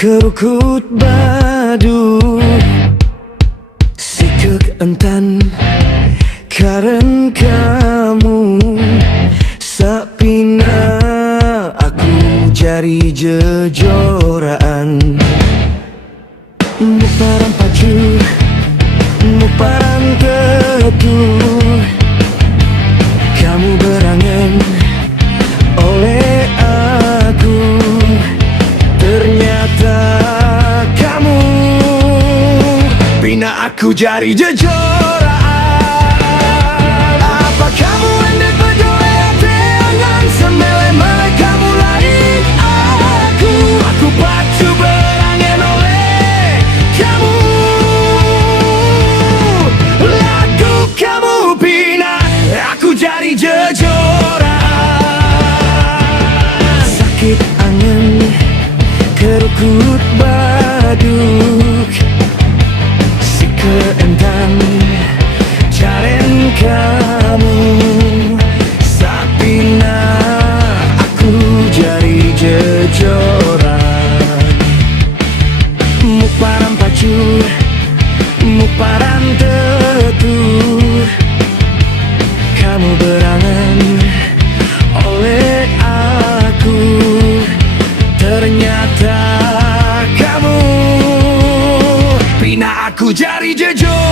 kerukut badu sikek entan karen kamu sapina aku jari jejoraan muparan pacu muparan teduh kamu berangan oleh aku ternyata kamu bina aku jari jejoraan apa kamu hendak berjoya dengan semele-mele kamu lain aku pacu berangan oleh kamu lagu kamu bina aku jari jejoraan sakit angin kerukut baduk si keentan jaren kamu sapina aku jari jejoran muparan pacu muparan tetuh kamu berangan oleh aku ternyata kamu bina aku jari jejor